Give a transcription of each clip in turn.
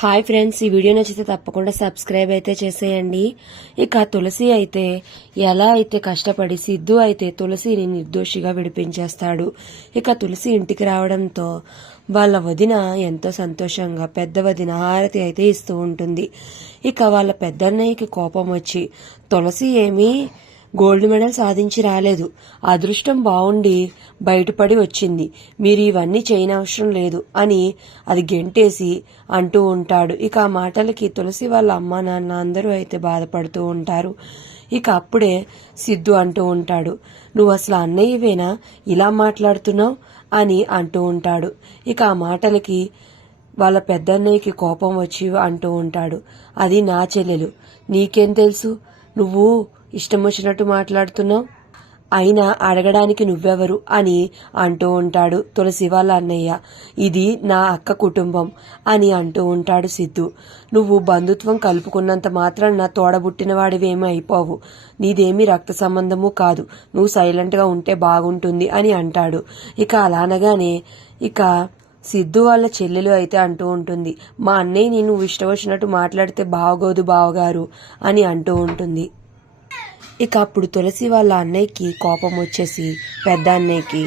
Hi friends ఈ video నచ్చితే తప్పకుండా సబ్స్క్రైబ్ అయితే చేసేయండి. ఇక తులసి అయితే ఎలా అయితే కష్టపడి సిద్ధు అయితే తులసిని నిర్దోషిగా విడిపించేస్తాడు. ఇక తులసి ఇంటికి రావడంతో వాళ్ళ వదిన ఎంతో సంతోషంగా పెద్ద వదిన హారతి అయితే ఇస్తూ ఉంటుంది. ఇక వాళ్ళ పెద్దన్నయ్యకి కోపం వచ్చి తులసి ఏమీ గోల్డ్ మెడల్ సాధించి రాలేదు. అదృష్టం బాగుండి బయటపడి వచ్చింది. మీరు ఇవన్నీ చేయనవసరం లేదు అని అది గెంటేసి అంటూ ఉంటాడు. ఇక ఆ మాటలకి తులసి వాళ్ళ అమ్మ నాన్న అందరూ అయితే బాధపడుతూ ఉంటారు. ఇక అప్పుడే సిద్ధు అంటూ ఉంటాడు. నువ్వు అసలు అన్నయ్యవేనా? ఇలా మాట్లాడుతున్నావు? అని అంటూ ఉంటాడు. ఇక ఆ మాటలకి వాళ్ళ పెద్దన్నయ్యకి కోపం వచ్చి అంటూ ఉంటాడు. అది నా చెల్లెలు. నీకేం తెలుసు? నువ్వు ఇష్టం వచ్చినట్టు మాట్లాడుతున్నావు? అయినా అడగడానికి నువ్వెవరు అని అంటూ ఉంటాడు తులసి వాళ్ళ అన్నయ్య. ఇది నా అక్క కుటుంబం అని అంటూ ఉంటాడు సిద్ధు. నువ్వు బంధుత్వం కలుపుకున్నంత మాత్రం నా తోడబుట్టిన వాడివేమీ అయిపోవు. నీదేమీ రక్త సంబంధము కాదు. నువ్వు సైలెంట్గా ఉంటే బాగుంటుంది అని అంటాడు. ఇక అలా అనగానే ఇక సిద్ధు వాళ్ళ చెల్లెలు అయితే అంటూ ఉంటుంది మా అన్నయ్య నేను ఇష్టం వచ్చినట్టు మాట్లాడితే బాగోదు బావగారు అని అంటూ ఉంటుంది. ఇక అప్పుడు తులసి వాళ్ళ అన్నయ్యకి కోపం వచ్చేసి పెద్ద అన్నయ్యకి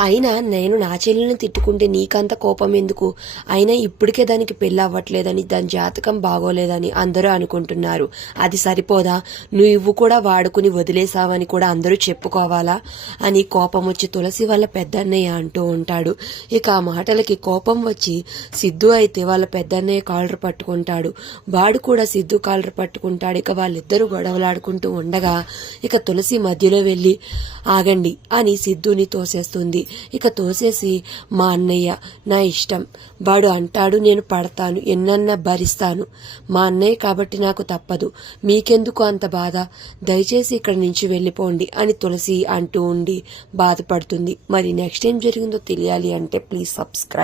అయినా నేను నా చెల్లెల్ని తిట్టుకుంటే నీకంత కోపం ఎందుకు? అయినా ఇప్పటికే దానికి పెళ్ళి అవ్వట్లేదని దాని జాతకం బాగోలేదని అందరూ అనుకుంటున్నారు. అది సరిపోదా? నువ్వు కూడా వాడుకుని వదిలేసావని కూడా అందరూ చెప్పుకోవాలా? అని కోపం వచ్చి తులసి వాళ్ళ పెద్దన్నయ్య అంటూ ఉంటాడు. ఇక ఆ మాటలకి కోపం వచ్చి సిద్ధు అయితే వాళ్ళ పెద్దన్నయ్య కాలర్ పట్టుకుంటాడు. వాడు కూడా సిద్ధు కాలర్ పట్టుకుంటాడు. ఇక వాళ్ళిద్దరూ గొడవలాడుకుంటూ ఉండగా ఇక తులసి మధ్యలో వెళ్ళి ఆగండి అని సిద్ధుని తోసేస్తుంది. ఇక తోసేసి మా అన్నయ్య నా ఇష్టం. వాడు అంటాడు నేను పడతాను ఎన్నన్నా భరిస్తాను. మా అన్నయ్య కాబట్టి నాకు తప్పదు. మీకెందుకు అంత బాధ? దయచేసి ఇక్కడి నుంచి వెళ్ళిపోండి అని తులసి అంటూ ఉండి బాధపడుతుంది. మరి నెక్స్ట్ ఏం జరిగిందో తెలియాలి అంటే ప్లీజ్ సబ్స్క్రైబ్.